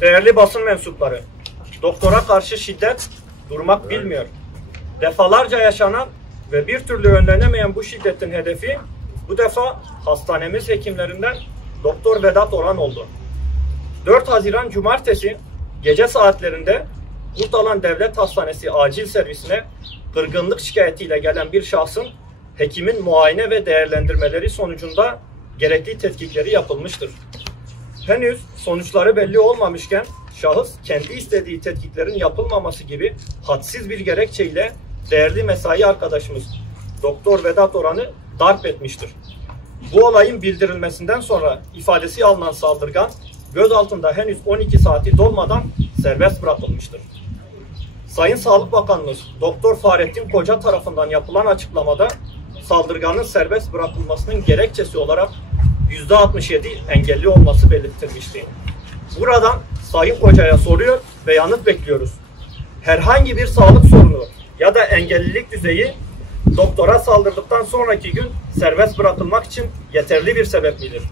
Değerli basın mensupları, doktora karşı şiddet durmak bilmiyor. Defalarca yaşanan ve bir türlü önlenemeyen bu şiddetin hedefi bu defa hastanemiz hekimlerinden Doktor Vedat Oran oldu. 4 Haziran Cumartesi gece saatlerinde Kurtalan Devlet Hastanesi acil servisine kırgınlık şikayetiyle gelen bir şahsın hekimin muayene ve değerlendirmeleri sonucunda gerekli tetkikleri yapılmıştır. Henüz sonuçları belli olmamışken şahıs kendi istediği tetkiklerin yapılmaması gibi hadsiz bir gerekçeyle değerli mesai arkadaşımız Doktor Vedat Oran'ı darp etmiştir. Bu olayın bildirilmesinden sonra ifadesi alınan saldırgan gözaltında henüz 12 saati dolmadan serbest bırakılmıştır. Sayın Sağlık Bakanımız Doktor Fahrettin Koca tarafından yapılan açıklamada saldırganın serbest bırakılmasının gerekçesi olarak %67 engelli olması belirtilmişti. Buradan Sayın Koca'ya soruyor ve yanıt bekliyoruz. Herhangi bir sağlık sorunu ya da engellilik düzeyi doktora saldırdıktan sonraki gün serbest bırakılmak için yeterli bir sebep midir?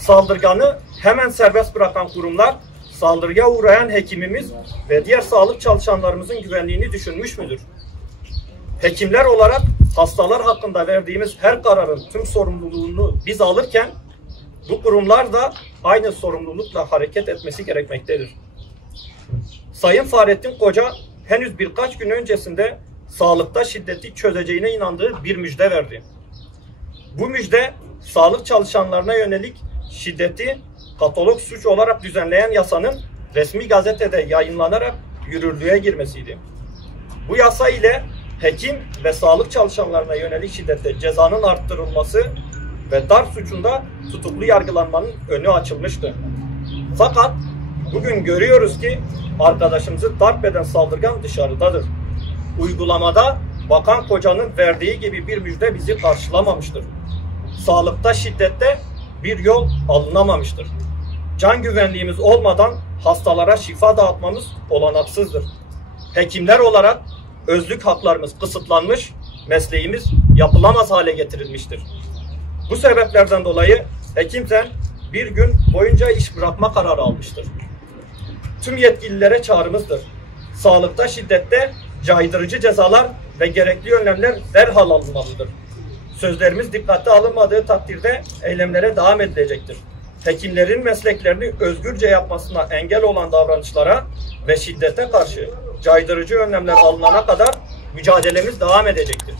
Saldırganı hemen serbest bırakan kurumlar saldırıya uğrayan hekimimiz ve diğer sağlık çalışanlarımızın güvenliğini düşünmüş müdür? Hekimler olarak hastalar hakkında verdiğimiz her kararın tüm sorumluluğunu biz alırken bu kurumlar da aynı sorumlulukla hareket etmesi gerekmektedir. Sayın Fahrettin Koca henüz birkaç gün öncesinde sağlıkta şiddeti çözeceğine inandığı bir müjde verdi. Bu müjde sağlık çalışanlarına yönelik şiddeti katalog suç olarak düzenleyen yasanın resmi gazetede yayınlanarak yürürlüğe girmesiydi. Bu yasa ile hekim ve sağlık çalışanlarına yönelik şiddette cezanın arttırılması ve darp suçunda tutuklu yargılanmanın önü açılmıştı. Fakat bugün görüyoruz ki arkadaşımızı darp eden saldırgan dışarıdadır. Uygulamada Bakan Koca'nın verdiği gibi bir müjde bizi karşılamamıştır. Sağlıkta şiddette bir yol alınamamıştır. Can güvenliğimiz olmadan hastalara şifa dağıtmamız olanaksızdır. Hekimler olarak özlük haklarımız kısıtlanmış, mesleğimiz yapılamaz hale getirilmiştir. Bu sebeplerden dolayı hekimsen bir gün boyunca iş bırakma kararı almıştır. Tüm yetkililere çağrımızdır. Sağlıkta şiddette caydırıcı cezalar ve gerekli önlemler derhal alınmalıdır. Sözlerimiz dikkate alınmadığı takdirde eylemlere devam edilecektir. Hekimlerin mesleklerini özgürce yapmasına engel olan davranışlara ve şiddete karşı caydırıcı önlemler alınana kadar mücadelemiz devam edecektir.